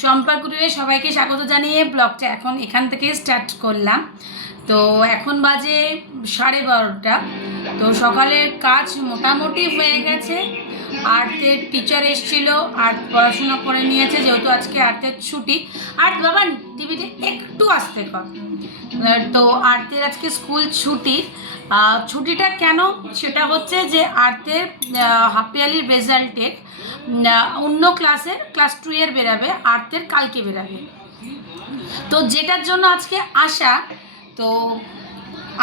শম্পা কুটিরে সবাইকে স্বাগত জানিয়ে ব্লগটা এখন এখান থেকে স্টার্ট করলাম। তো এখন বাজে 12:30। তো সকালের কাজ মোটামুটি হয়ে গেছে। আর্টের টিচার এসেছিল, আর্ট পড়াশুনো করে নিয়েছে, যেহেতু আজকে আর্টের ছুটি। আর্ট বাবা টিভিতে একটু আসতে কর। তো আর্টের আজকে স্কুল ছুটি। ছুটিটা কেন সেটা হচ্ছে যে আর্টের হাফ ইয়ারলির রেজাল্টের অন্য ক্লাসের ক্লাস 2 এর বেরাবে, আর্টের কালকে বেরাবে। তো যেটার জন্য আজকে আসা, তো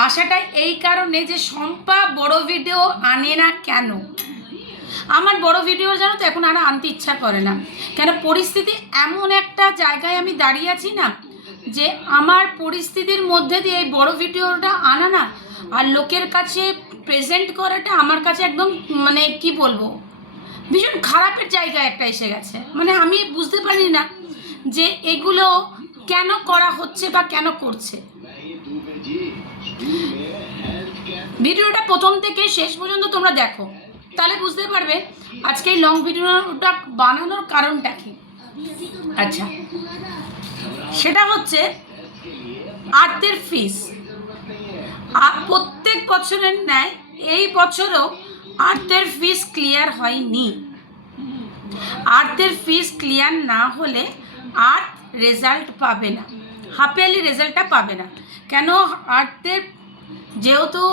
আশাটা এই কারণে যে শম্পা বড় ভিডিও আনে না কেন। আমার বড় ভিডিও জানো তো এখন আর আনতে ইচ্ছা করে না, কেন পরিস্থিতি এমন একটা জায়গায় আমি দাঁড়িয়ে আছি না, যে আমার পরিস্থিতির মধ্যে দিয়ে এই বড় ভিডিওটা আনা না আর লোকের কাছে প্রেজেন্ট করাটা আমার কাছে একদম মানে কি বলবো, ভীষণ খারাপের জায়গায় একটা এসে গেছে। মানে আমি বুঝতে পারি না যে এগুলো কেন করা হচ্ছে বা কেন করছে। ভিডিওটা প্রথম থেকে শেষ পর্যন্ত তোমরা দেখো, তাহলে বুঝতে পারবে আজকে এই লং ভিডিওটা বানানোর কারণটা কি। আচ্ছা, সেটা হচ্ছে আর্টের ফিস। আর প্রত্যেক বছরের ন্যায় এই বছরও আর্টের ফিস ক্লিয়ার হয়নি। আর্টের ফিস ক্লিয়ার না হলে আর্ট রেজাল্ট পাবে না, হাফ ইয়ারলি রেজাল্টটা পাবে না। কেন? আর্টের যেহেতু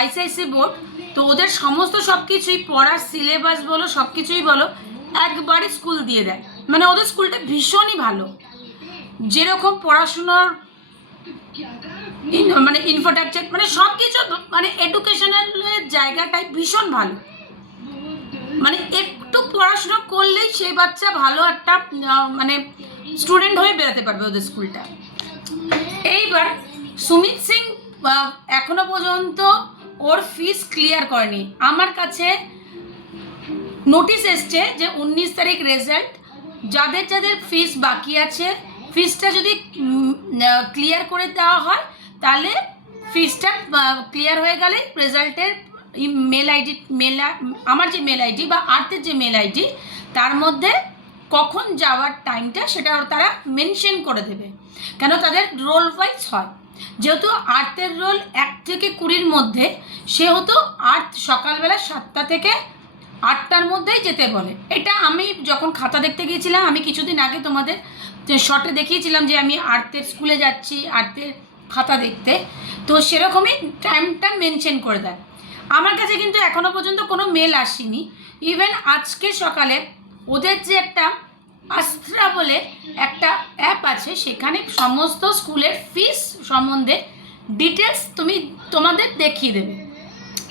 আইসিআইসি বোর্ড, তো ওদের সমস্ত সব কিছুই পড়ার সিলেবাস বলো সব কিছুই বলো একবারই স্কুল দিয়ে দেয়। মানে ওদের স্কুলটা ভীষণই ভালো, যেরকম পড়াশুনোর মানে ইনফ্রাস্ট্রাকচার মানে সব কিছু মানে এডুকেশনাল জায়গাটাই ভীষণ ভালো। মানে একটু পড়াশোনা করলেই সেই বাচ্চা ভালো একটা মানে স্টুডেন্ট হয়ে বেরোতে পারবে ওদের স্কুলটা। এইবার সুমিত সিং এখনো পর্যন্ত ওর ফিস ক্লিয়ার করেনি। আমার কাছে নোটিশ এসছে যে 19 তারিখ রেজাল্ট, যাদের যাদের ফিস বাকি আছে ফিসটা যদি ক্লিয়ার করে দেওয়া হয় তাহলে ফিসটা ক্লিয়ার হয়ে গেলে রেজাল্টের মেল আইডি আমার যে মেল আইডি বা আর্টের যে মেল আইডি তার মধ্যে কখন যাওয়ার টাইমটা সেটা তারা মেনশন করে দেবে। কেন? তাদের রোল ওয়াইজ হয়, যেহেতু আর্টের রোল 1 থেকে 20-র মধ্যে, সেহেতু আর্ট সকালবেলা 7টা থেকে 8টার মধ্যেই যেতে বলে। এটা আমি যখন খাতা দেখতে গিয়েছিলাম, আমি কিছুদিন আগে তোমাদের শর্টে দেখিয়েছিলাম যে আমি আর্টের স্কুলে যাচ্ছি আর্টের খাতা দেখতে, তো সেরকমই টাইমটা মেনশন করে দেয়। আমার কাছে কিন্তু এখনও পর্যন্ত কোনো মেল আসেনি। ইভেন আজকে সকালে ওদের যে একটা আস্ত্রা বলে একটা অ্যাপ আছে, সেখানে সমস্ত স্কুলের ফিস সম্বন্ধে ডিটেলস তোমাদের দেখিয়ে দেবে,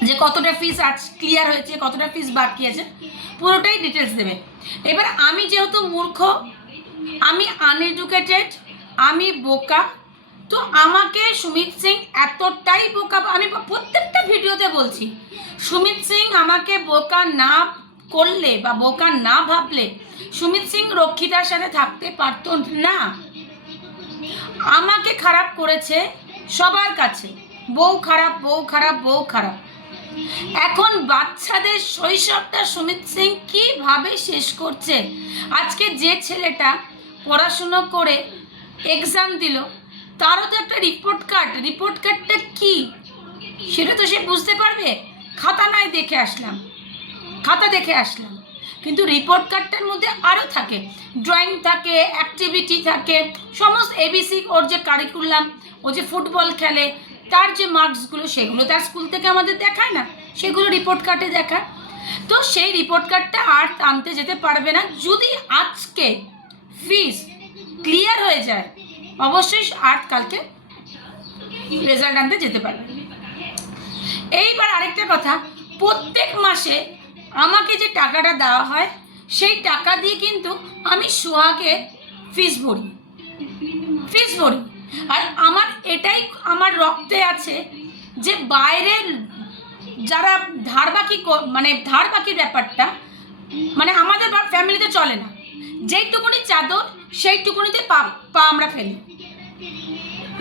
যে কতটা ফিস আজ ক্লিয়ার হয়েছে, কতটা ফিস বাকি আছে, পুরোটাই ডিটেলস দেবে। এবার আমি যেহেতু মূর্খ, আমি আনএডুকেটেড, আমি বোকা, তো আমাকে সুমিত সিং এতটাই বোকা, আমি প্রত্যেকটা ভিডিওতে বলছি, সুমিত সিং আমাকে বোকা না করলে বা বোকা না ভাবলে সুমিত সিং রক্ষিতার সাথে থাকতে পারত না। আমাকে খারাপ করেছে সবার কাছে, বউ খারাপ, বউ খারাপ, বউ খারাপ। এখন বাচ্চাদের শৈশবটা সুমিত সিং কীভাবে শেষ করছে। আজকে যে ছেলেটা পড়াশুনো করে এক্সাম দিল, তারও তো একটা রিপোর্ট কার্ডটা কি সেটা তো সে বুঝতে পারবে। খাতা দেখে আসলাম, কিন্তু রিপোর্ট কার্ডটার মধ্যে আরও থাকে, ড্রয়িং থাকে, অ্যাক্টিভিটি থাকে, সমস্ত এবিসি, ওর যে কারিকুলাম, ও যে ফুটবল খেলে তার যে মার্কসগুলো, সেগুলো তার স্কুল থেকে আমাদের দেখায় না, সেগুলো রিপোর্ট কার্ডে দেখায়। তো সেই রিপোর্ট কার্ডটা আর আনতে যেতে পারবে না। যদি আজকে ফিস ক্লিয়ার হয়ে যায়, অবশ্যই আর্ট কালকে রেজাল্ট আনতে যেতে পারবে। এইবার আরেকটা কথা, প্রত্যেক মাসে আমাকে যে টাকাটা দেওয়া হয় সেই টাকা দিয়ে কিন্তু আমি সোহাগে ফিস ভরি। আর আমার এটাই আমার রক্তে আছে যে বাইরের যারা ধার বাকির ব্যাপারটা মানে আমাদের ফ্যামিলিতে চলে না। যেইটুকুনি চাদর সেইটুকুনিতে পা আমরা ফেলি।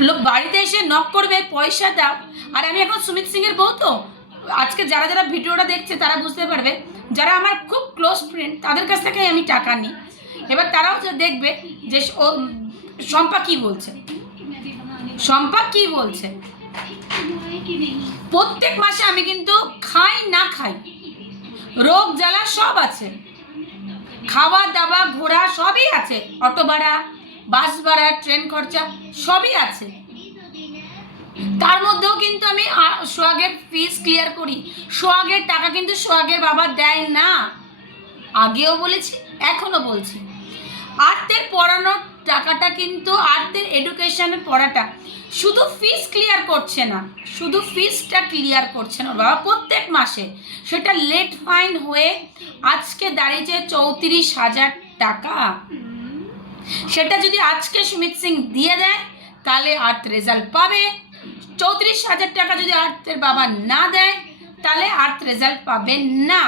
লোক বাড়িতে এসে নক করবে, পয়সা দাও। আর আমি এখন সুমিত সিংয়ের বউ, তো আজকে যারা যারা ভিডিওটা দেখছে তারা বুঝতে পারবে, যারা আমার খুব ক্লোজ ফ্রেন্ড তাদের কাছ থেকে আমি টাকা নিই। এবার তারাও যে দেখবে যে শম্পা কি বলছে, শম্পা কি বলছে। প্রত্যেক মাসে আমি কিন্তু খাই না খাই, রোগ জ্বালা সব আছে, খাওয়া দাওয়া ঘোরা সবই আছে, অটো ভাড়া, বাস ভাড়া, ট্রেন খরচা সবই আছে। তার মধ্যেও কিন্তু আমি সোহাগের ফিস ক্লিয়ার করি। সোহাগের টাকা কিন্তু সোহাগের বাবা দেয় না, আগেও বলেছি এখনো বলছি। আর্তের পড়ানোর টাকাটা কিন্তু আর্তের এডুকেশনের পড়াটা শুধু ফিস ক্লিয়ার করছে না, শুধু ফিসটা ক্লিয়ার করছে না বাবা, প্রত্যেক মাসে সেটা লেট ফাইন হয়ে আজকে দাঁড়িয়েছে 34,000 টাকা। সেটা যদি আজকে সুমিত সিং দিয়ে দেয় তাহলে আর্থ রেজাল্ট পাবে। 34,000 টাকা যদি আর্থের বাবা না দেয় তাহলে আর্থ রেজাল্ট পাবে না।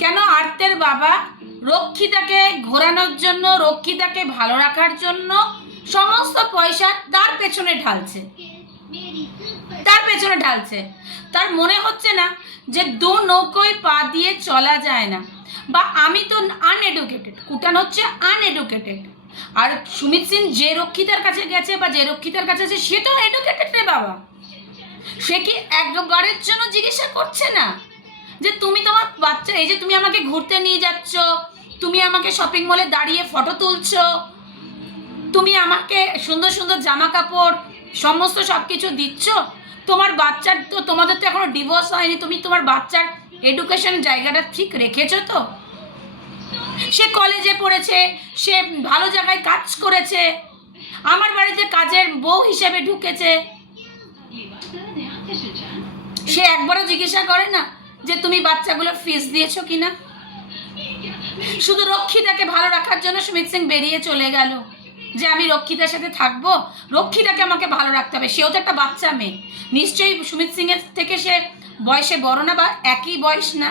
কেন? আর্থের বাবা রক্ষিতাকে ঘোরানোর জন্য, রক্ষিতাকে ভালো রাখার জন্য সমস্ত পয়সা তার পেছনে ঢালছে, তার পেছনে ঢালছে। তার মনে হচ্ছে না যে দু নৌকোয় পা দিয়ে চলা যায় না, বা আমি তো আনএডুকেটেড, কুটান হচ্ছে আনএডুকেটেড, আর সুমিত সিং যে রক্ষিতার কাছে গেছে বা যে রক্ষিতার কাছে আছে সে তো এডুকেটেড রে বাবা। সে কি একবারের জন্য জিজ্ঞাসা করছে না যে তুমি তোমার বাচ্চা, এই যে তুমি আমাকে ঘুরতে নিয়ে যাচ্ছ, তুমি আমাকে শপিং মলে দাঁড়িয়ে ফটো তুলছো, তুমি আমাকে সুন্দর সুন্দর জামা কাপড় সমস্ত সব কিছু দিচ্ছ, তোমার বাচ্চার তো, তোমাদের তো এখনো ডিভোর্স হয়নি, তুমি তোমার বাচ্চার এডুকেশন জায়গাটা ঠিক রেখেছো তো? সে কলেজে পড়েছে, সে ভালো জায়গায় কাজ করেছে, আমার বাড়িতে কাজের বউ হিসেবে ঢুকেছে, সে একবারও জিজ্ঞাসা করে না যে তুমি বাচ্চাগুলোর ফিস দিয়েছো কিনা? শুধু রক্ষিতাকে ভালো রাখার জন্য সুমিত সিং বেরিয়ে চলে গেল যে আমি রক্ষিতার সাথে থাকবো, রক্ষিতাকে আমাকে ভালো রাখতে হবে। সেও তো একটা বাচ্চা মেয়ে, নিশ্চয়ই সুমিত সিং এর থেকে সে বয়সে বড় না, বা একই বয়স না,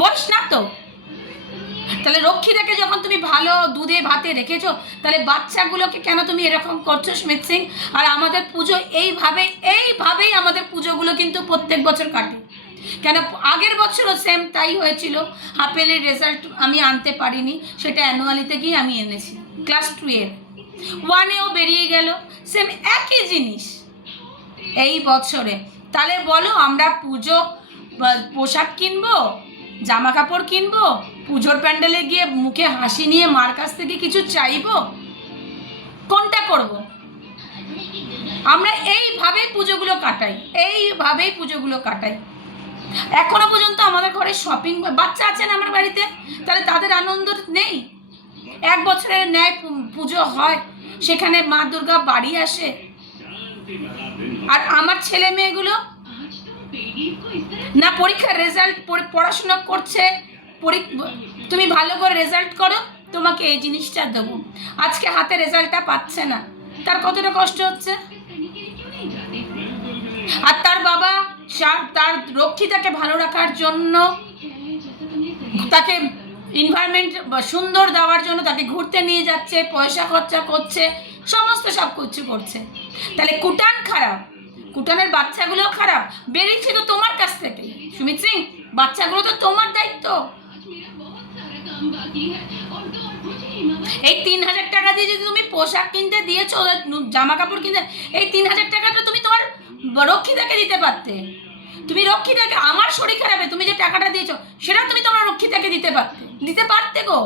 বয়স না তো। তাহলে রক্ষিতাকে যখন তুমি ভালো দুধে ভাতে রেখেছো, তাহলে বাচ্চাগুলোকে কেন তুমি এরকম করছো সুমিত সিং? আর আমাদের পুজো এইভাবেই আমাদের পুজোগুলো কিন্তু প্রত্যেক বছর কাটে। কেন? আগের বছরও সেম তাই হয়েছিল, হাফেলের রেজাল্ট আমি আনতে পারিনি, সেটা অ্যানুয়ালিতে গিয়ে আমি এনেছি, ক্লাস 2-এর 1-এও বেরিয়ে গেল, সেম একই জিনিস এই বছরে। তাহলে বলো, আমরা পুজো পোশাক কিনবো, জামা কাপড় কিনবো, পুজোর প্যান্ডেলে গিয়ে মুখে হাসি নিয়ে মার কাছ থেকে কিছু চাইবো, কোনটা করব? আমরা এইভাবেই পুজোগুলো কাটাই, এইভাবেই পুজোগুলো কাটাই। এখনো পর্যন্ত আমাদের ঘরে শপিং, বাচ্চা আছেন আমার বাড়িতে, তাহলে তাদের আনন্দ নেই? এক বছরের ন্যায় পুজো হয়, সেখানে মা দুর্গা বাড়ি আসে, আর আমার ছেলে মেয়েগুলো না পরীক্ষার রেজাল্ট, পড়াশোনা করছে, তুমি ভালো করে রেজাল্ট করো, তোমাকে এই জিনিসটা দেবো, আজকে হাতে রেজাল্টটা পাচ্ছে না, তার কতটা কষ্ট হচ্ছে। আর তার বাবা তার রক্ষিতাকে ভালো রাখার জন্য, তাকে এনভায়রনমেন্ট সুন্দর দেওয়ার জন্য তাকে ঘুরতে নিয়ে যাচ্ছে, পয়সা খরচা করছে, সমস্ত সব কিছু করছে। তাহলে কুটান খারাপ, কুটানের বাচ্চাগুলো খারাপ, বেরিয়েছে তো তোমার কাছ থেকে সুমিত সিং, বাচ্চাগুলো তো তোমার দায়িত্ব। এই 3,000 টাকা দিয়ে যদি তুমি পোশাক কিনতে দিয়েছো, জামা কাপড় কিনতে, এই 3,000 টাকাটা তুমি তোমার রক্ষিতাকে দিতে পারতে। তুমি রক্ষিতাকে, আমার শরীর খারাপে তুমি যে টাকাটা দিয়েছো সেটা তুমি তোমার রক্ষিতাকে দিতে পারতে গো।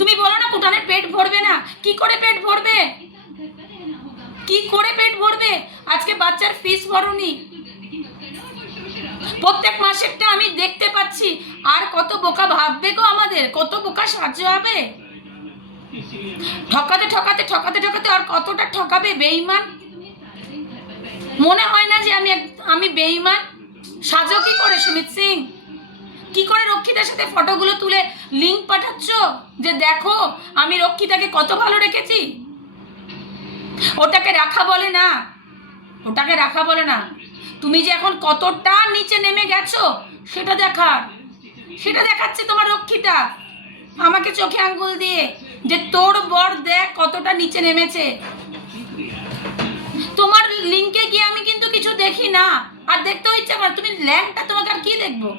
তুমি বলো না কুটানের পেট ভরবে না, কি করে পেট ভরবে? কি করে পেট ভরবে? আজকে বাচ্চার ফিস ভরুনি, প্রত্যেক মাসেরটা আমি দেখতে পাচ্ছি। আর কত বোকা ভাববে গো, আমাদের কত বোকা সাহায্য হবে। ঠকাতে ঠকাতে ঠকাতে ঠকাতে আর কতটা ঠকাবে বেঈমান। মনে হয় না যে আমি বেঈমান? সাজো কি করে সুমিত সিং? কি করে রক্ষিতার সাথে ফটোগুলো তুলে লিঙ্ক পাঠাচ্ছ যে দেখো আমি রক্ষিতাকে কত ভালো রেখেছি? ওটাকে রাখা বলে না, ওটাকে রাখা বলে না। তুমি যে এখন কতটা নিচে নেমে গেছো সেটা দেখাচ্ছে তোমার রক্ষিতা আমাকে চোখে আঙ্গুল দিয়ে, যে তোর বর দেখ কতটা নিচে নেমেছে। তোমার লিঙ্কে গিয়ে আমি কিন্তু কিছু দেখি না, আর দেখতেও ইচ্ছা করে। তুমি ল্যাংটা, তোমাকে আর কি দেখবো?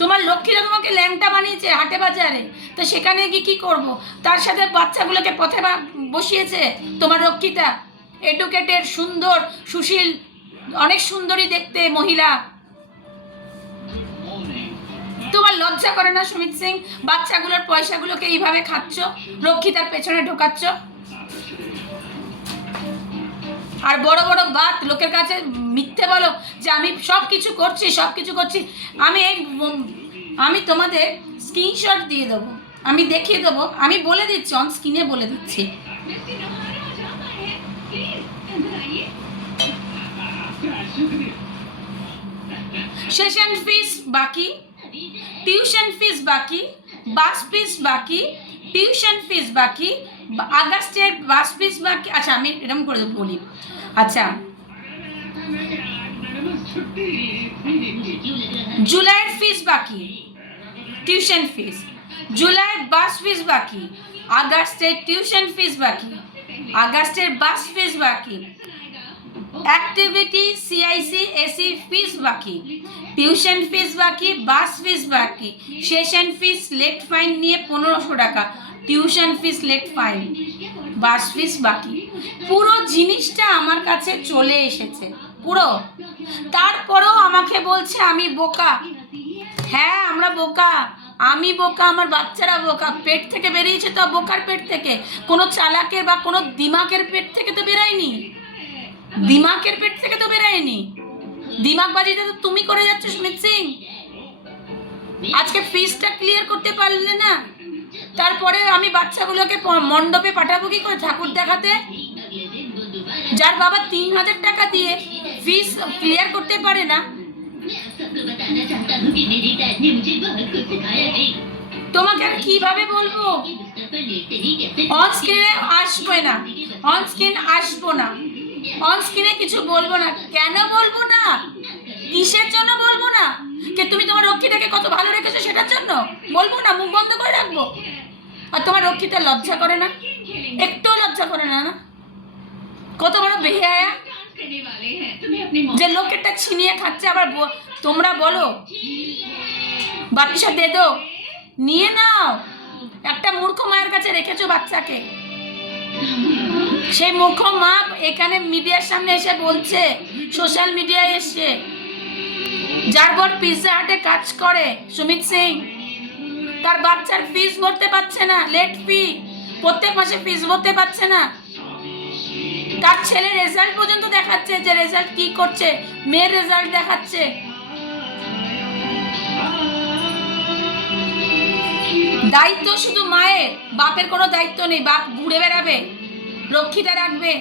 তোমার লক্ষ্মীরা তোমাকে ল্যাংটা বানিয়েছে হাটে বাজারে, তো সেখানে গিয়ে কী করবো? তার সাথে বাচ্চাগুলোকে পথে বসিয়েছে তোমার রক্ষিতা, এডুকেটেড, সুন্দর, সুশীল, অনেক সুন্দরী দেখতে মহিলা। তোমার লজ্জা করে না সুমিত সিং? বাচ্চাগুলোর পয়সাগুলোকে এইভাবে খাচ্ছ, রক্ষিতার পেছনে ঢোকাচ্ছ, আর বড় বড় বাত লোকের কাছে মিথ্যে বলো যে আমি সব কিছু করছি। আমি তোমাদের স্ক্রিনশট দিয়ে দেবো, আমি দেখিয়ে দেবো, আমি বলে দিচ্ছি, অন স্ক্রিনে বলে দিচ্ছি। সেশন ফিস বাকি, টিউশন ফিস বাকি, বাস ফিস বাকি, টিউশন ফিস বাকি, আগস্টের বাস ফিস বাকি। আচ্ছা আমি এরকম করে বলি, আচ্ছা জুলাইয়ের ফিস বাকি, টিউশন ফিস, জুলাইয়ের বাস ফিস বাকি, আগস্টের টিউশন ফিস বাকি, আগস্টের বাস ফিস বাকি, অ্যাক্টিভিটি সিআইসি এসি ফিস বাকি, টিউশন ফিস বাকি, বাস ফিস বাকি, সেশন ফিস লেট ফাইন নিয়ে 1500 টাকা, টিউশন ফিস লেট ফাইন, বাস ফিস বাকি। পুরো জিনিসটা আমার কাছে চলে এসেছে পুরো। তারপরেও আমাকে বলছে আমি বোকা। হ্যাঁ আমরা বোকা, আমি বোকা, আমার বাচ্চারা বোকা। পেট থেকে বেরিয়েছে তো বোকার পেট থেকে, কোনো চালাকের বা কোনো দিমাগের পেট থেকে তো বেরায়নি, দিমাগের পেট থেকে তো বেরায়নি। দিমাগবাজিটা তো তুমি করে যাচ্ছ সুমিত সিং। আজকে ফিসটা ক্লিয়ার করতে পারলে না, তারপরে আমি বাচ্চাগুলোকে মণ্ডপে পাঠাবো কি করে ঠাকুর দেখাতে? যার বাবা 3000 টাকা দিয়ে ফিস ক্লিয়ার করতে পারে না, তোমাকে আর কিভাবে বলবো? অন স্ক্রিনে আসবে না, অন স্ক্রিন আসবো না, অন স্ক্রিনে কিছু বলবো না। কেন বলবো না? কিসের জন্য বলবো না? কে তুমি তোমার রক্ষিতাকে কত ভালো রেখেছো সেটার জন্য বলবো না? মুখ বন্ধ করে রাখবো? আর তোমার রক্ষিতা লজ্জা করে না? একটুও লজ্জা করে না? না কত বড় বেহায়া যে লোকেরটা ছিনিয়ে খাচ্ছে, আবার তোমরা বলো বাচ্চা দে দো, নিয়ে নাও। একটা মূর্খ মায়ের কাছে রেখেছো বাচ্চাকে, সেই মূর্খ মা এখানে মিডিয়ার সামনে এসে বলছে, সোশ্যাল মিডিয়ায় এসে, যার বর পিৎজা হাটে কাজ করে সুমিত সিং, তার বাচ্চার ফিস ভরতে পারছে না, লেট ফি, প্রত্যেক মাসে ফিস ভরতে পারছে না, তার ছেলে রেজাল্ট পর্যন্ত দেখাচ্ছে যে রেজাল্ট কি করছে, মেয়ের রেজাল্ট দেখাচ্ছে। দায়িত্ব শুধু মায়ের, বাপের কোনো দায়িত্ব নেই। বাপ ঘুরে বেড়াবে, রক্ষিতা রাখবে।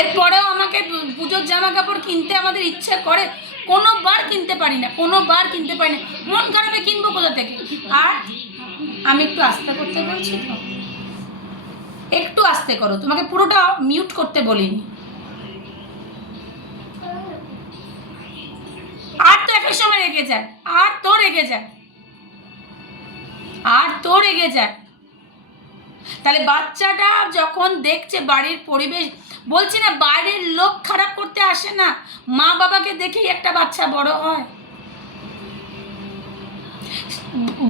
এরপরেও আমাকে পুজোর জামা কাপড় কিনতে আমাদের ইচ্ছে করে, কোনোবার কিনতে পারি না, কোনোবার কিনতে পারি না। মন খারাপে কিনবো কোথা থেকে? আর আমি একটু আস্তে করতে বলছি তো, একটু আস্তে করো, তোমাকে পুরোটা মিউট করতে বলিনি। আর তো একই সময় রেগে যায়, আর তো রেগে যায়, আর তো রেগে যায়। তাহলে বাচ্চাটা যখন দেখছে বাড়ির পরিবেশ, বলছি না বাইরের লোক খারাপ করতে আসে না, মা বাবাকে দেখেই একটা বাচ্চা বড় হয়।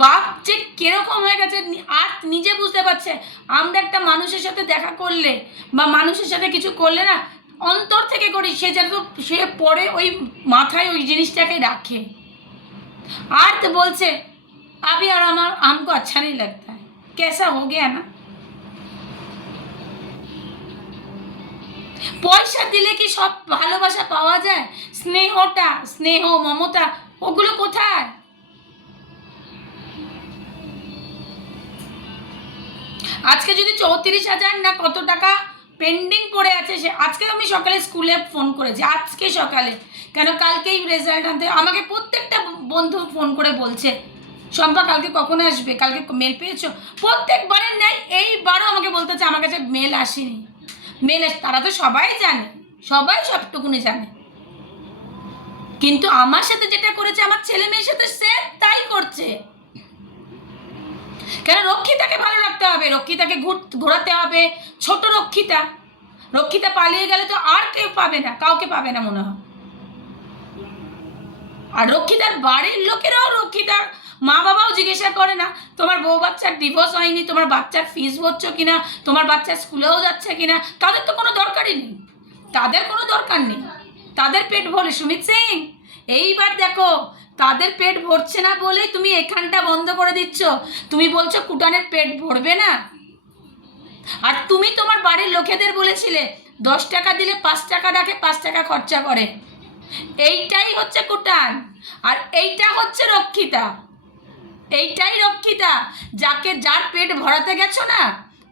বাপ যে কিরকম হয়ে গেছে আর নিজে বুঝতে পারছে। আমরা একটা মানুষের সাথে দেখা করলে বা মানুষের সাথে কিছু করলে না, অন্তর থেকে করি, সে যেন সে পরে ওই মাথায় ওই জিনিসটাকে রাখে। আর তো বলছে আবি আর আমার हमको अच्छा नहीं लगता है, कैसा हो गया ना। পয়সা দিলে কি সব ভালোবাসা পাওয়া যায়? স্নেহটা, স্নেহ মমতা, ওগুলো কোথায়? আজকে যদি 34,000 না কত টাকা পেন্ডিং পড়ে আছে, সে আজকে আমি সকালে স্কুলে ফোন করেছি, আজকে সকালে, কেন কালকেই রেজাল্ট আনতে আমাকে প্রত্যেকটা বন্ধু ফোন করে বলছে শম্পা কালকে কখন আসবে, কালকে মেল পেয়েছো? প্রত্যেকবারের নেই, এইবারও আমাকে বলতে হচ্ছে আমার কাছে মেল আসেনি। মেল তারা তো সবাই জানে, সবাই সবটুকুনি জানে, কিন্তু আমার সাথে যেটা করেছে আমার ছেলে মেয়ের সাথে সে তাই করছে। কেন? রক্ষিতাকে ভালো রাখতে হবে, রক্ষিতাকে ঘোরাতে হবে। ছোট রক্ষিতা, রক্ষিতা পালিয়ে গেলে তো আর কেউ পাবে না, কাউকে পাবে না মনে হয়। আর রক্ষিতার বাড়ির লোকেরাও, রক্ষিতার মা বাবাও জিজ্ঞাসা করে না তোমার বউ বাচ্চার ডিভোর্স হয়নি, তোমার বাচ্চার ফিস ভরছো কিনা, তোমার বাচ্চা স্কুলেও যাচ্ছে কিনা। তাদের তো কোনো দরকারই নেই, তাদের কোনো দরকার নেই, তাদের পেট ভরে। সুমিত সিং, এইবার দেখো তাদের পেট ভরছে না বলেই তুমি এখানটা বন্ধ করে দিচ্ছ। তুমি বলছো কুটানের পেট ভরবে না, আর তুমি তোমার বাড়ির লোকেদের বলেছিলে 10 টাকা দিলে 5 টাকা রাখে, 5 টাকা খরচা করে। এইটাই হচ্ছে কুটান, আর এইটা হচ্ছে রক্ষিতা। এইটাই রক্ষিতা, যাকে যার পেট ভরাতে গেছো না,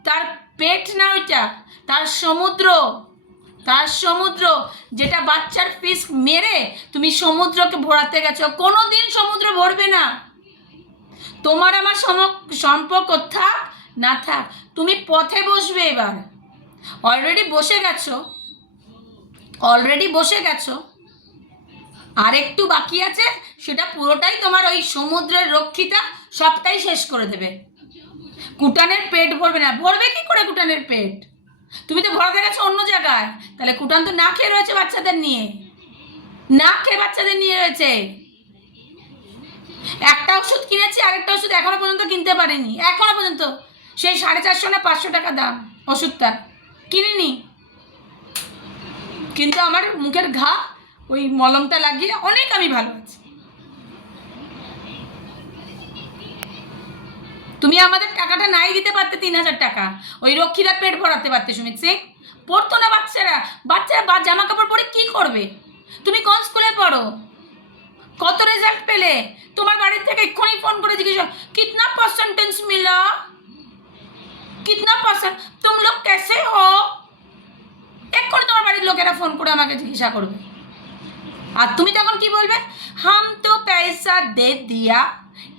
তার পেট না ওইটা, তার সমুদ্র, তার সমুদ্র, যেটা বাচ্চার ফিস মেরে তুমি সমুদ্রকে ভরাতে গেছো। কোনো দিন সমুদ্র ভরবে না। তোমার আমার সম্পর্ক থাক না থাক, তুমি পথে বসবে। এবার অলরেডি বসে গেছো, আর একটু বাকি আছে, সেটা পুরোটাই তোমার ওই সমুদ্রের রক্ষিতা সবটাই শেষ করে দেবে। কুটানের পেট ভরবে না। ভরবে কি করে কুটানের পেট? তুমি তো ভরাতে গেছো অন্য জায়গায়। তাহলে কুটান তো না খেয়ে রয়েছে বাচ্চাদের নিয়ে, না খেয়ে বাচ্চাদের নিয়ে রয়েছে। একটা ওষুধ কিনেছি, আরেকটা ওষুধ এখনো পর্যন্ত কিনতে পারিনি, এখনো পর্যন্ত। সেই 450 না 500 টাকা দাম ওষুধটা, কিনিনি। কিন্তু আমার মুখের ঘা ওই মলমটা লাগিয়ে অনেক আমি ভালো আছি। তুমি আমাদের টাকাটা নাই দিতে পারতে, 3000 টাকা, ওই রক্ষিতার পেট ভরাতে পারতে। সুমিত সিং, পড়তো না বাচ্চারা জামা কাপড় পরে কি করবে? তুমি কোন স্কুলে পড়ো? কত রেজাল্ট পেলে? তোমার বাড়ির থেকে এক্ষুনি ফোন করে জিজ্ঞেস কিতনা परसेंटेज मिला, कितना परसेंट, तुम लोग कैसे हो? এক্ষুনি তোমার বাড়ির লোকেরা ফোন করে আমাকে জিজ্ঞাসা করবে। আর তুমি তখন কি বলবে? हम तो पैसा दे दिया,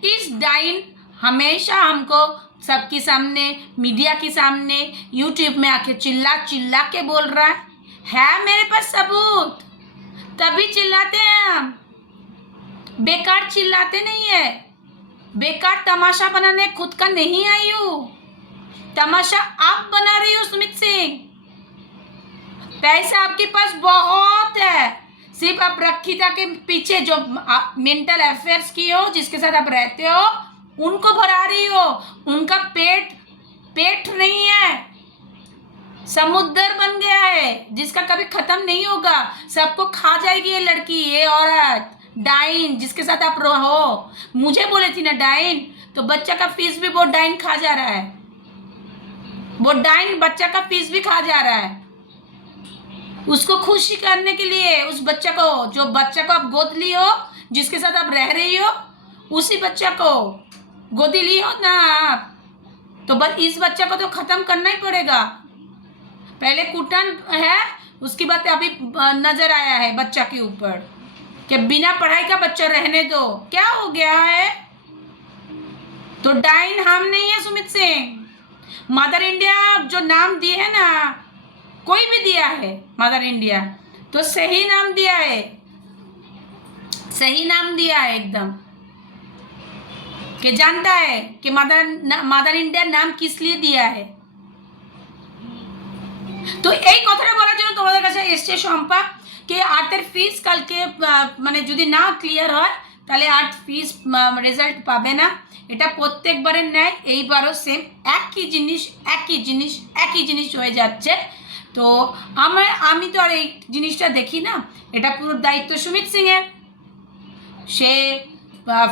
इस डाइन हमेशा हमको सबके सामने, मीडिया के सामने, यूट्यूब में आके चिल्ला चिल्ला के बोल रहा है मेरे पास सबूत, तभी चिल्लाते हैं हम। बेकार चिल्लाते नहीं है, बेकार तमाशा बनाने खुद का नहीं आई हूँ, तमाशा आप बना रही हो सुमित सिंह। पैसा आपके पास बहुत है, सिर्फ आप रक्षिता के पीछे जो मेंटल अफेयर्स की हो, जिसके साथ आप रहते हो, उनको भरा रही हो। उनका पेट नहीं है, समुद्र बन गया है जिसका कभी खत्म नहीं होगा। सबको खा जाएगी ये लड़की, ये औरत डाइन, जिसके साथ आप रहो। मुझे बोले थी ना डाइन, तो बच्चा का फीस भी वो डाइन खा जा रहा है, वो डाइन बच्चा का फीस भी खा जा रहा है। उसको खुशी करने के लिए, उस बच्चा को, जो बच्चा को आप गोद ली हो, जिसके साथ आप रह रही हो, उसी बच्चा को गोदी ली हो ना आप, तो बस इस बच्चा को तो खत्म करना ही पड़ेगा। पहले कुटन है, उसकी बात अभी नजर आया है बच्चा के ऊपर कि बिना पढ़ाई का बच्चा रहने दो। क्या हो गया है? तो डाइन हम नहीं है सुमित सिंह। मदर इंडिया जो नाम दिए है ना, कोई भी दिया है मदर इंडिया, तो सही नाम दिया है, सही नाम दिया है एकदम, कि जानता है कि मदर इंडिया नाम किस लिए दिया है। তো এই কথাটা বলার জন্য তোমাদের কাছে এসছে শম্পা, কে আর্টের ফিস কালকে মানে যদি না ক্লিয়ার হয় তাহলে আর্ট ফিস রেজাল্ট পাবে না। এটা প্রত্যেকবারের ন্যায় এইবারও সেম একই জিনিস হয়ে যাচ্ছে। তো আমি তো আর এই জিনিসটা দেখি না, এটা পুরো দায়িত্ব সুমিত সিংয়ের। সে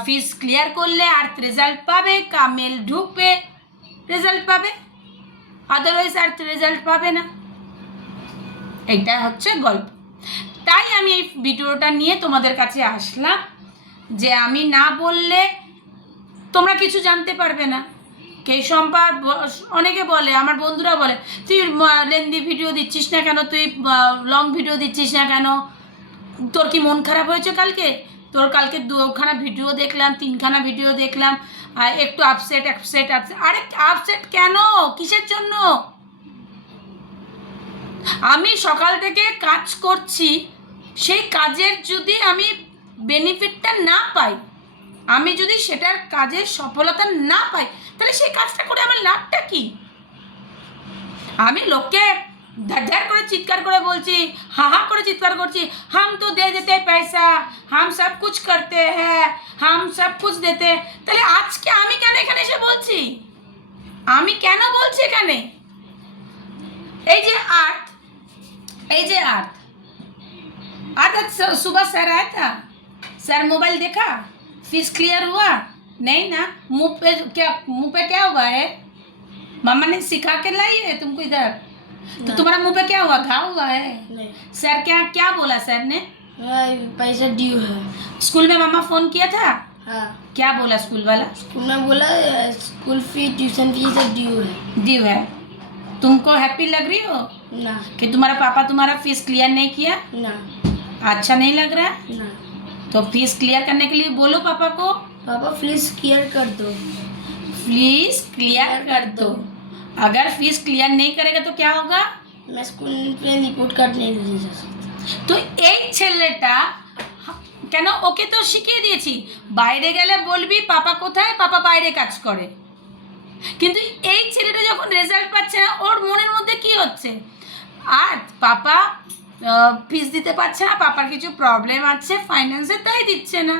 ফিস ক্লিয়ার করলে আর রেজাল্ট পাবে, কামেল ঢুকবে রেজাল্ট পাবে, আদারওয়াইজ আর রেজাল্ট পাবে না। এইটা হচ্ছে গল্প। তাই আমি এই ভিডিওটা নিয়ে তোমাদের কাছে আসলাম, যে আমি না বললে তোমরা কিছু জানতে পারবে না। কে শম্পা, অনেকে বলে, আমার বন্ধুরা বলে, তুই লেন্দি ভিডিও দিচ্ছিস না কেন, তুই লং ভিডিও দিচ্ছিস না কেন, তোর কি মন খারাপ হয়েছে কালকে? তোর কালকে 2খানা ভিডিও দেখলাম, 3খানা ভিডিও দেখলাম, একটু আপসেট। আরে আপসেট কেন, কিসের জন্য? আমি সকাল থেকে কাজ করছি, সেই কাজের যদি আমি বেনিফিটটা না পাই, আমি যদি সেটার কাজের সফলতা না পাই, তাহলে সেই কাজটা করে আমার লাভটা কি? আমি লোককে धड़ করে চিৎকার করে বলছি, হা হা করে চিৎকার করছি, हम तो दे देते पैसा, हम सब कुछ करते हैं, हम सब कुछ देते। তাহলে আজকে আমি কেন এখানে এসে বলছি? আমি কেন বলছি এখানে? এই যে আর্থ, এই যে আর্থ आज सुबह सर आया था, सर मोबाइल देखा, फीस क्लियर हुआ नहीं ना? मुंह पे क्या हुआ है? मम्मा ने सिखा के लाई है तुमको इधर, तो तुम्हारा मुंह पे क्या हुआ, घाव हुआ है? नहीं। सर क्या क्या बोला सर ने? पैसा ड्यू है। स्कूल में मम्मा फोन किया था, हाँ। क्या बोला स्कूल वाला? स्कूल में बोला स्कूल फी ट्यूशन फी सब ड्यू है। ड्यू है। तुमको हैप्पी लग रही हो ना कि तुम्हारा पापा तुम्हारा फीस क्लियर नहीं किया? ना अच्छा नहीं लग रहा? ना। तो फीस क्लियर करने के लिए बोलो पापा को, पापा प्लीज क्लियर कर दो। प्लीज क्लियर कर दो। अगर फीस क्लियर नहीं करेगा तो क्या होगा? मैं स्कूल पे रिपोर्ट करने नहीं जा सकता। তো এই ছেলেটা কেন, ওকে তো শিখিয়ে দিয়েছি বাইরে গেলে বলবি পাপা কোথায়, পাপা বাইরে কাজ করে। কিন্তু এই ছেলেটা যখন রেজাল্ট পাচ্ছে না, ওর মনের মধ্যে কি হচ্ছে, আর পাপা ফিস দিতে পারছে না, পাপার কিছু প্রবলেম আছে ফাইন্যান্সে, তাই দিচ্ছে না।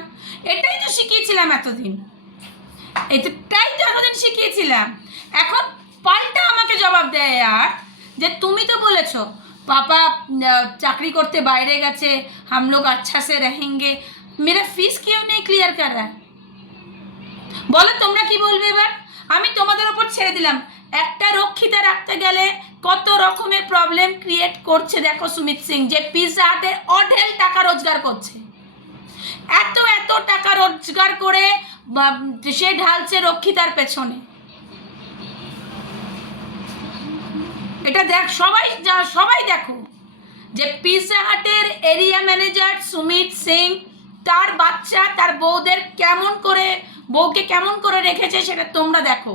এটাই তো শিখিয়েছিলাম এতদিন, এটাই তো এতদিন শিখিয়েছিলাম। এখন পাল্টা আমাকে জবাব দেয় আর যে তুমি তো বলেছো पापा चाकरी करते बाहरे गए, हम लोग अच्छा से रहेंगे, मेरा फीस क्यों नहीं क्लियर कर रहा है? बोलो তোমরা কি বলবে এবার? আমি তোমাদের উপর ছেড়ে দিলাম। একটা রক্ষিতা রাখতে গেলে কত রকমের প্রবলেম ক্রিয়েট করছে। দেখো সুমিত সিং যে পিৎজা হাটে অঢেল টাকা রোজগার করছে, এত এত টাকা রোজগার করে সে ঢালছে রক্ষিতার পেছনে। এটা দেখ, সবাই দেখো যে পিৎজা হাটের এরিয়া ম্যানেজার সুমিত সিং তার বাচ্চা তার বউদের বউকে কেমন করে রেখেছে সেটা তোমরা দেখো।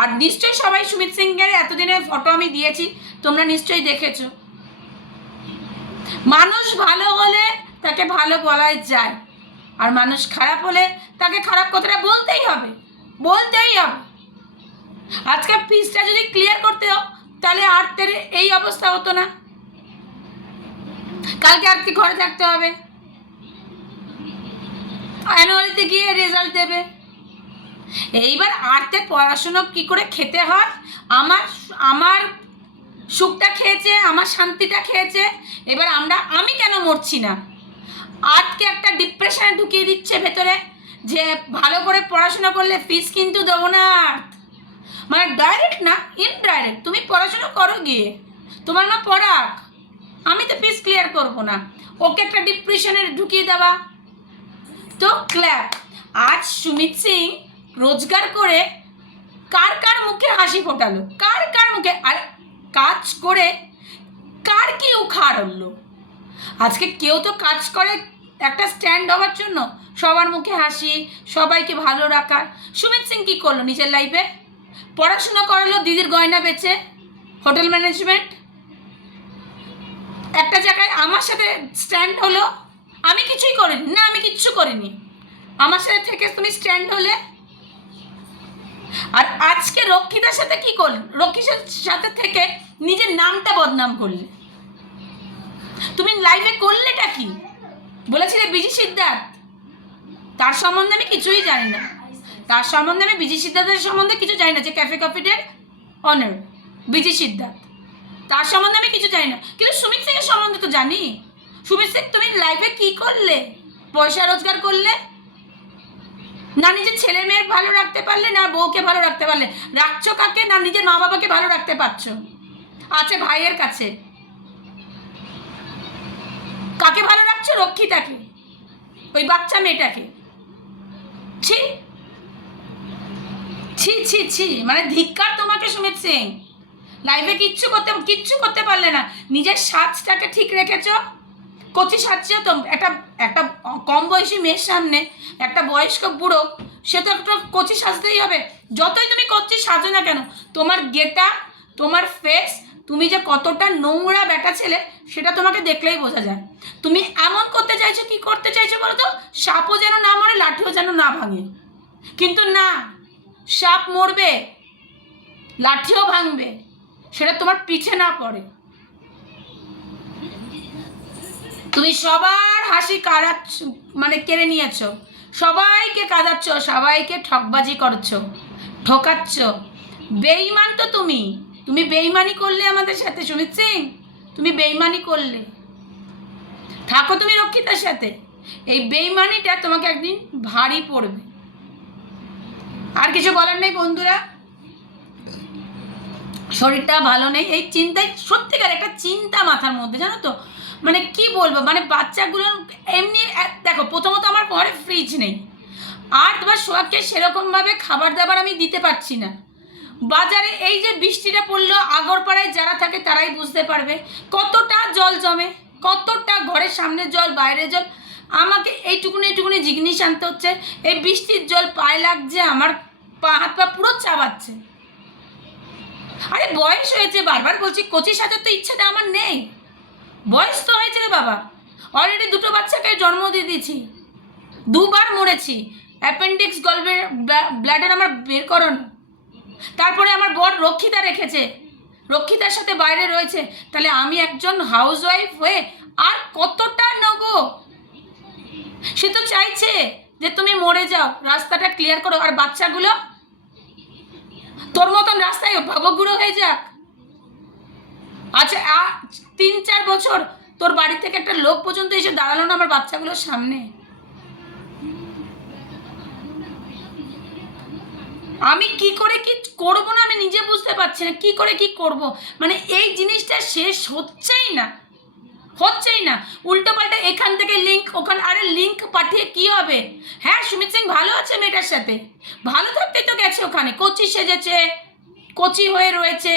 আর নিশ্চয়ই সবাই সুমিত সিংয়ের এতদিনের ফটো আমি দিয়েছি, তোমরা নিশ্চয়ই দেখেছো। মানুষ ভালো হলে তাকে ভালো বলাই যায়, আর মানুষ খারাপ হলে তাকে খারাপ কথাটা বলতেই হবে। আজকে ফিসটা যদি ক্লিয়ার করতে হোক তাহলে আর্থের এই অবস্থা হতো না, কালকে আর্থকে ঘরে থাকতে হবে, অ্যানুয়ালিতে গিয়ে রেজাল্ট দেবে। এইবার আর্থের পড়াশুনো কি করে খেতে হয়, আমার সুখটা খেয়েছে, আমার শান্তিটা খেয়েছে, এবার আমি কেন মরছি না? আর্থকে একটা ডিপ্রেশনে ঢুকিয়ে দিচ্ছে ভেতরে যে ভালো করে পড়াশোনা করলে ফিস কিন্তু দেবো না। আর্থ মানে ডাইরেক্ট না, ইনডাইরেক্ট, তুমি পড়াশোনা করো গিয়ে, তোমার মা পড়াক, আমি তো ফিস ক্লিয়ার করবো না, ওকে একটা ডিপ্রেশনে ঢুকিয়ে দেওয়া। তো ক্ল্যাপ। আজ সুমিত সিং রোজগার করে কার মুখে হাসি ফোটালো, কার মুখে, আর কাজ করে কার কি উখাড় হলো। আজকে কেউ তো কাজ করে একটা স্ট্যান্ড হওয়ার জন্য, সবার মুখে হাসি, সবাইকে ভালো রাখার। সুমিত সিং কী করলো নিজের লাইফে? পড়াশোনা করালো দিদির গয়না বেচে, হোটেল ম্যানেজমেন্ট, একটা জায়গায় আমার সাথে স্ট্যান্ড হলো। আমি কিছুই করিনি না, আমি কিচ্ছু করিনি, আমার সাথে থেকে তুমি স্ট্যান্ড হলে। আর আজকে রক্ষিতার সাথে কি করলে? রক্ষিতার সাথে থেকে নিজের নামটা বদনাম করলে। তুমি লাইভে করলেটা কি? বলেছিলে বিজি সিদ্ধার্থ, তার সম্বন্ধে আমি কিছুই জানি না, তার সম্বন্ধে আমি বিজি সিদ্ধার্থের সম্বন্ধে কিছু জানি না, যে ক্যাফে কফিটের অনার বিজি সিদ্ধার্থ, তার সম্বন্ধে আমি কিছু জানি না। কিন্তু সুমিত সিংয়ের সম্বন্ধে তো জানি। সুমিত সিং তুমি লাইফে কি করলে? পয়সা রোজগার করলে না, নিজের ছেলে মেয়ের ভালো রাখতে পারলে না, বউকে ভালো রাখতে পারলে। রাখছো কাকে? না নিজের মা বাবাকে ভালো রাখতে পারছো, আছে ভাইয়ের কাছে। কাকে ভালো রাখছো? রক্ষিতাকে, ওই বাচ্চা মেয়েটাকে। ছি ছি ছি ছি, মানে ধিক্কার তোমাকে সুমিত সিং। লাইফে কিচ্ছু করতে পারলে না, নিজের সাজটাকে ঠিক রেখেছো, কচি সাজছেও তো। একটা কম বয়সী মেয়ের সামনে একটা বয়স্ক বুড়ো, সে তো একটা কচি সাজতেই হবে। যতই তুমি কচি সাজো না কেন, তোমার গেটা, তোমার ফেস, তুমি যে কতটা নোংরা বেটা ছেলে সেটা তোমাকে দেখলেই বোঝা যায়। তুমি এমন করতে চাইছো, কি করতে চাইছো বলো তো? সাপও যেন না মরে, লাঠিও যেন না ভাঙে। কিন্তু না, সাপ মরবে, লাঠিও ভাঙবে, সেটা তোমার পিছে না পড়ে। তুমি সবার হাসি কাড়াচ্ছ, মানে কেড়ে নিয়েছো, সবাইকে কাঁদাচ্ছ, সবাইকে ঠকবাজি করছো, ঠকাচ্ছ। বেইমান তো তুমি বেইমানি করলে আমাদের সাথে সুমিত সিং, তুমি বেইমানি করলে। থাকো তুমি রক্ষিতার সাথে, এই বেইমানিটা তোমাকে একদিন ভারী পড়বে। আর কিছু বলার নেই বন্ধুরা, শরীরটা ভালো নেই, এই চিন্তায় সত্যিকার একটা চিন্তা মাথার মধ্যে, জানো তো, মানে কি বলবো, মানে বাচ্চাগুলো এমনি দেখো, প্রথমত আমার ঘরে ফ্রিজ নেই, আর তোমার সোহাগকে সেরকমভাবে খাবার দাবার আমি দিতে পারছি না। বাজারে এই যে বৃষ্টিটা পড়লো, আগরপাড়ায় যারা থাকে তারাই বুঝতে পারবে কতটা জল জমে, কতটা ঘরের সামনে জল, বাইরে জল। আমাকে এইটুকুনি জিনিস আনতে হচ্ছে, এই বৃষ্টির জল পায়ে লাগছে, আমার হাত পা পুরো চাবাচ্ছে। আরে বয়স হয়েছে, বারবার বলছি, কচি সাজার তো ইচ্ছাটা আমার নেই, বয়স তো হয়েছে রে বাবা। অলরেডি 2টো বাচ্চাকে জন্ম দিয়ে দিয়েছি, 2বার মরেছি, অ্যাপেন্ডিক্স গলব্লেডার ব্ল্যাডার আমার বের করানো। তারপরে আমার বর রক্ষিতা রেখেছে, রক্ষিতার সাথে বাইরে রয়েছে। তাহলে আমি একজন হাউসওয়াইফ হয়ে আর কতটা নগো? সে তো চাইছে যে তুমি মরে যাও, রাস্তাটা ক্লিয়ার করো, আর বাচ্চাগুলো তোর মতন রাস্তায় ভবগুঁড়ো হয়ে যাক। আচ্ছা 3-4 বছর তোর বাড়ি থেকে একটা লোক পর্যন্ত এসে দাঁড়ালো না আমার বাচ্চাগুলোর সামনে। আমি কি করে কি করবো না আমি নিজে বুঝতে পারছি না, কি করে কি করব। মানে এই জিনিসটা শেষ হচ্ছেই না। উল্টো পাল্টা এখান থেকে লিঙ্ক ওখানে, আরে লিঙ্ক পাঠিয়ে কি হবে? হ্যাঁ, সুমিত সিং ভালো আছে মেয়েটার সাথে, ভালো থাকতেই তো গেছে ওখানে, কচি সেজেছে, কচি হয়ে রয়েছে,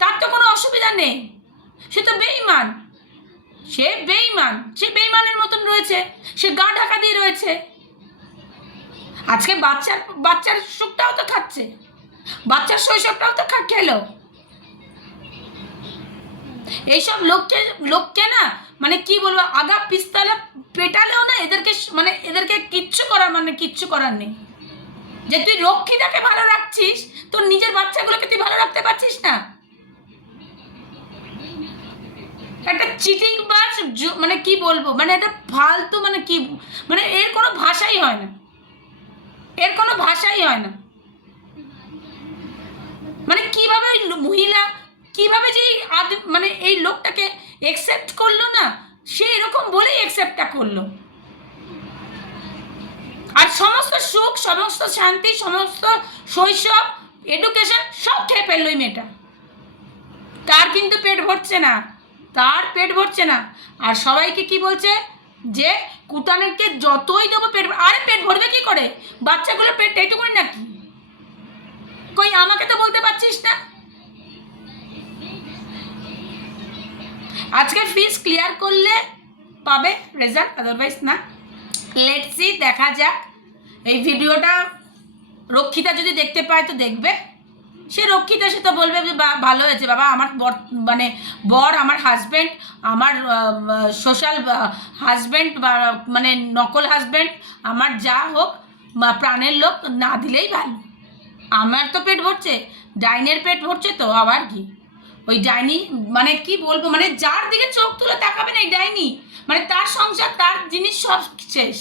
তার তো কোনো অসুবিধা নেই। সে তো বেইমান, সে বেইমানের মতন রয়েছে, সে গা ঢাকা দিয়ে রয়েছে। আজকে বাচ্চার সুখটাও তো খাচ্ছে, বাচ্চার শৈশবটাও তো খেলো। এইসব লোককে না, মানে কি বলবো, আগা পিস্তলে পেটালেও না এদেরকে কিচ্ছু করার নেই। যে তুই রক্ষিতাকে ভালো রাখছিস, তোর নিজের বাচ্চাগুলোকে তুই ভালো রাখতে পারছিস না। একটা চিটিং বাজ, মানে কি বলবো, মানে এটা ফালতু, মানে কি, মানে এর কোনো ভাষাই হয় না, মানে কিভাবে ওই মহিলা, কিভাবে যে মানে এই লোকটাকে একসেপ্ট করলো না, সে এরকম বলেই একসেপ্টটা করলো। আর সমস্ত সুখ, সমস্ত শান্তি, সমস্ত শৈশব, এডুকেশন সব খেয়ে ফেললো এই মেয়েটা। তার কিন্তু পেট ভরছে না, আর সবাইকে কি বলছে যে কুটানেরকে যতই দেবো পেট, আরে পেট ভরবে কি করে? বাচ্চাগুলোর পেট এইটুকুনি নাকি? কই আমাকে তো বলতে পারছিস না। আজকে ফিস ক্লিয়ার করলে পাবে রেজাল্ট, আদারওয়াইজ না। লেটস সি, দেখা যাক। এই ভিডিওটা রক্ষিতা যদি দেখতে পায় তো দেখবে, সে রক্ষিতা, সে তো বলবে যে ভালো হয়েছে বাবা, আমার বর আমার হাজব্যান্ড, আমার সোশ্যাল হাজব্যান্ড, বা মানে নকল হাজব্যান্ড, আমার যা হোক প্রাণের লোক, না দিলেই ভালো। আমার তো পেট ভরছে, ডাইনের পেট ভরছে তো, আবার কি ওই ডাইনি, মানে কি বলবো, মানে যার দিকে চোখ তুলে তাকাবে না এই ডাইনি, মানে তার সংসার, তার জিনিস সব শেষ।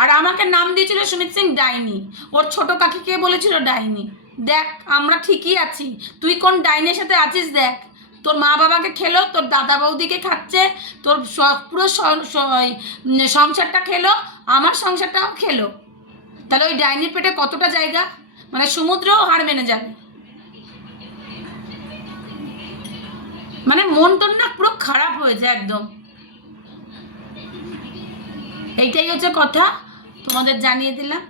আর আমাকে নাম দিয়েছিল সুমিত সিং ডাইনি, ওর ছোট কাকিকে বলেছিল ডাইনি। দেখ আমরা ঠিকই আছি, তুই কোন ডাইনের সাথে আছিস দেখ। তোর মা বাবাকে খেলো, তোর দাদা বৌদিকে খাচ্ছে, তোর পুরো সংসারটা খেলো, আমার সংসারটাও খেলো। তাহলে ওই ডাইনির পেটে কতটা জায়গা, মানে সমুদ্রও হার মেনে যাবে। মানে মন টন না পুরো খারাপ হয়ে যায় একদম। এইটাই হচ্ছে কথা, তোমাদের জানিয়ে দিলাম।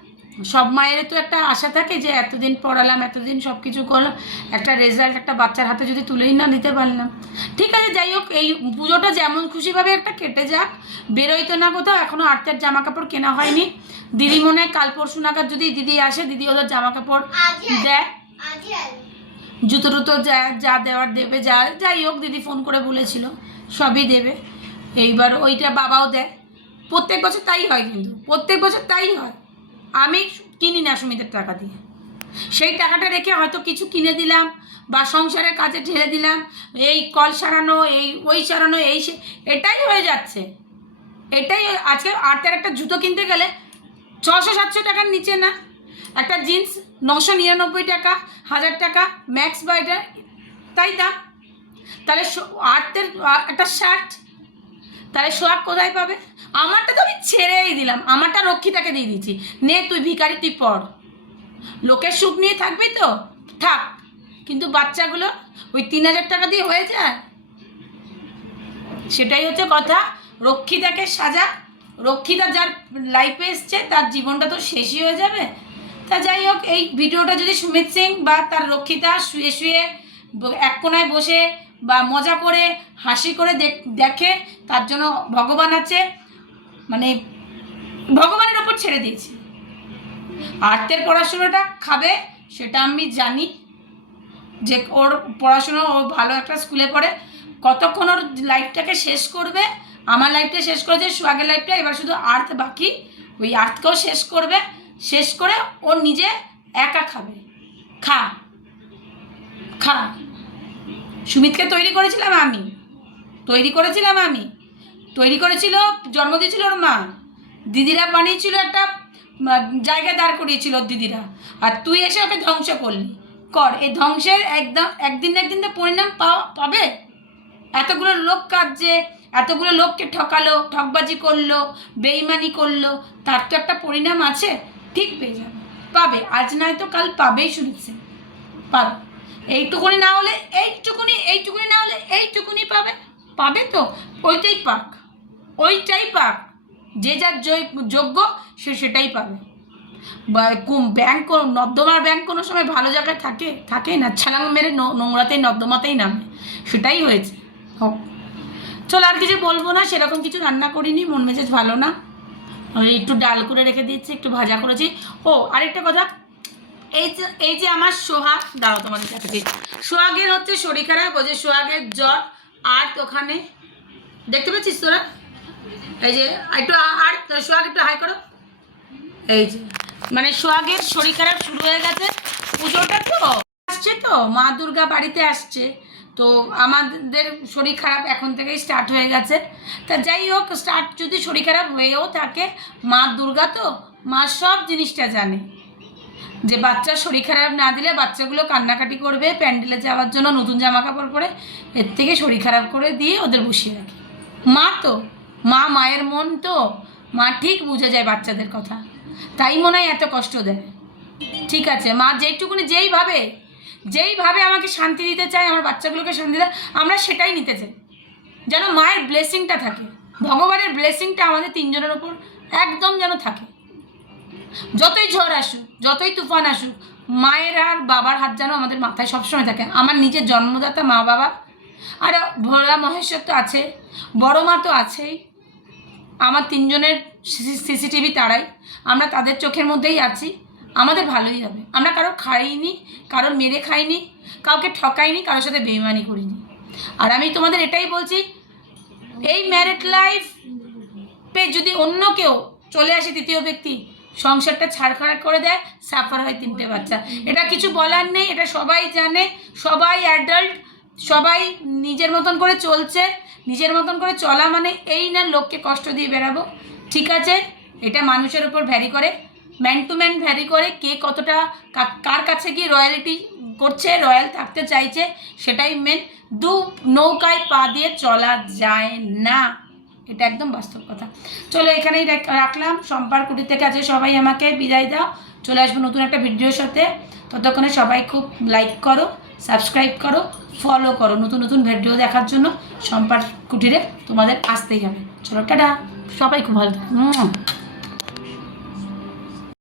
সব মায়ের তো একটা আশা থাকে যে এতদিন পড়ালাম, এতদিন সব কিছু করলাম, একটা রেজাল্ট একটা বাচ্চার হাতে যদি তুলেই না দিতে পারলাম। ঠিক আছে, যাই হোক, এই পুজোটা যেমন খুশিভাবে একটা কেটে যাক, বেরোই তো না কোথাও, এখনও আর্থের জামা কাপড় কেনা হয়নি। দিদি মনে হয় কাল পরশু নাগাদ যদি দিদি আসে, দিদি ওদের জামা কাপড় দেয়, জুতো টুতো যা দেওয়ার দেবে, যাই হোক, দিদি ফোন করে বলেছিল সবই দেবে। এইবার ওইটা বাবাও দেয়, প্রত্যেক বছর তাই হয়, কিন্তু প্রত্যেক বছর তাই হয়। আমি কিনি না সুমিতের টাকা দিয়ে, সেই টাকাটা রেখে হয়তো কিছু কিনে দিলাম বা সংসারের কাজে ঢেলে দিলাম, এই কল সারানো, এই ওই সারানো, এটাই হয়ে যাচ্ছে। এটাই আজকে আর্টের একটা জুতো কিনতে গেলে 600-700 টাকার নিচে না, একটা জিন্স 999 টাকা, 1000 টাকা ম্যাক্স বা এটা তাই দাম। তাহলে আর্টের একটা শার্ট, তাহলে সোহাগ কোথায় পাবে? আমারটা তো আমি ছেড়েই দিলাম, আমারটা রক্ষিতাকে দিয়ে দিয়েছি, নে তুই ভিখারি, তুই পড়, লোকের সুখ নিয়ে থাকবি তো থাক, কিন্তু বাচ্চাগুলো ওই 3000 টাকা দিয়ে হয়ে যায়। সেটাই হচ্ছে কথা। রক্ষিতাকে সাজা, রক্ষিতা যার লাইফে এসছে তার জীবনটা তো শেষই হয়ে যাবে। তা যাই হোক, এই ভিডিওটা যদি সুমিত সিং বা তার রক্ষিতা শুয়ে শুয়ে এক কোনায় বসে বা মজা করে হাসি করে দেখে, তার জন্য ভগবান আছে, মানে ভগবানের ওপর ছেড়ে দিয়েছি। আর্টের পড়াশোনাটা খাবে সেটা আমি জানি, যে ওর পড়াশুনো, ও ভালো একটা স্কুলে পড়ে, কতক্ষণ ওর লাইফটাকে শেষ করবে। আমার লাইফটা শেষ করেছে, সোহাগের লাইফটা, এবার শুধু আর্ট বাকি, ওই আর্টকেও শেষ করবে, শেষ করে ও নিজে একা খাবে। খা খা, সুমিতকে তৈরি করেছিলাম আমি, তৈরি করেছিল, জন্ম দিয়েছিল ওর মা, দিদিরা বানিয়েছিল, একটা জায়গায় দাঁড় করিয়েছিল দিদিরা, আর তুই এসে ওকে ধ্বংস করলি। কর, এই ধ্বংসের একদিন না একদিন তো পরিণাম পাবে। এতগুলো লোক কাঁদছে, এতগুলো লোককে ঠকালো, ঠকবাজি করলো, বেইমানি করলো, তার তো একটা পরিণাম আছে, ঠিক পেয়ে যাবে, পাবে, আজ নয় তো কাল পাবেই। শুনেছে পাবে, এইটুকুনি না হলে এইটুকুনি না হলে এইটুকুনি পাবে তো, ওইটাই পাক, যে যার যোগ্য সে সেটাই পাবে। ব্যাংক, নর্দমার ব্যাংক কোনো সময় ভালো জায়গায় থাকেই না, ছালাং মেরে নোংরাতেই নর্দমাতেই নামে, সেটাই হয়েছে। হোক, চলো আর কিছু বলবো না, সেরকম কিছু রান্না করিনি, মন মেজাজ ভালো না, একটু ডাল করে রেখে দিচ্ছি, একটু ভাজা করেছি। ও আরেকটা কথা, এই যে আমার সোহাগ, দাঁড়াও তোমাদের কাছে, সোহাগের হচ্ছে শরীর খারাপ, ওই যে সোহাগের জ্বর, আর ওখানে দেখতে পাচ্ছিস তোরা, এই যে একটু আর সোহাগ একটু হাই করো, এই যে মানে সোহাগের শরীর খারাপ শুরু হয়ে গেছে, পুজোটা তো আসছে, তো মা দুর্গা বাড়িতে আসছে, তো আমাদের শরীর খারাপ এখন থেকেই স্টার্ট হয়ে গেছে। তা যাই হোক, স্টার্ট যদি শরীর খারাপ হয়েও থাকে, মা দুর্গা তো, মা সব জিনিসটা জানে, যে বাচ্চার শরীর খারাপ না দিলে বাচ্চাগুলো কান্নাকাটি করবে প্যান্ডেলে যাওয়ার জন্য, নতুন জামা কাপড় পরে, এর থেকে শরীর খারাপ করে দিয়ে ওদের বসিয়ে রাখে। মা তো, মায়ের মন তো, মা ঠিক বুঝে যায় বাচ্চাদের কথা, তাই মনে হয় এত কষ্ট দেয়। ঠিক আছে, মা যেইভাবে আমাকে শান্তি দিতে চায়, আমার বাচ্চাগুলোকে শান্তি দেয়, আমরা সেটাই নিতে চাই, যেন মায়ের ব্লেসিংটা থাকে, ভগবানের ব্লেসিংটা আমাদের তিনজনের ওপর একদম যেন থাকে। যতই ঝড় আসুক, যতই তুফান আসুক, মায়ের আর বাবার হাত যেন আমাদের মাথায় সবসময় থাকে। আমার নিজের জন্মদাতা মা বাবা, আর ভোলা মহেশ্বর তো আছে, বড় মা তো আছেই, আমার তিনজনের সিসিটিভি তারাই, আমরা তাদের চোখের মধ্যেই আছি, আমাদের ভালোই হবে। আমরা কারো খাইনি, কারো মেরে খাইনি, কাউকে ঠকাইনি, কারোর সাথে বেইমানি করিনি। আর আমি তোমাদের এটাই বলছি, এই ম্যারিড লাইফে যদি অন্য কেউ চলে আসে, তৃতীয় ব্যক্তি, সংসারটা ছাড়খাড় করে দেয়, সাফার হয় 3টে বাচ্চা। এটা কিছু বলার নেই, এটা সবাই জানে, সবাই অ্যাডাল্ট, সবাই নিজের মতন করে চলছে। নিজের মতন করে চলা মানে এই না লোককে কষ্ট দিয়ে বেরাবো, ঠিক আছে? এটা মানুষের উপর ভ্যারি করে, ম্যান টু ম্যান ভ্যারি করে, কে কতটা কার কাছে গিয়ে রয়্যালিটি করছে, রয়্যাল থাকতে চাইছে, সেটাই মেন। নৌকায় পা দিয়ে চলা যায় না, এটা একদম বাস্তব কথা। চলো এখানেই রাখলাম। সম্পার কুটির থেকে আছে, সবাই আমাকে বিদায় দাও। চলে আসবো নতুন একটা ভিডিওর সাথে, ততক্ষণে সবাই খুব লাইক করো, সাবস্ক্রাইব করো, ফলো করো, নতুন নতুন ভিডিও দেখার জন্য সম্পার কুটিরে তোমাদের আসতেই হবে। চলো টাটা, সবাই খুব ভালো থাকো।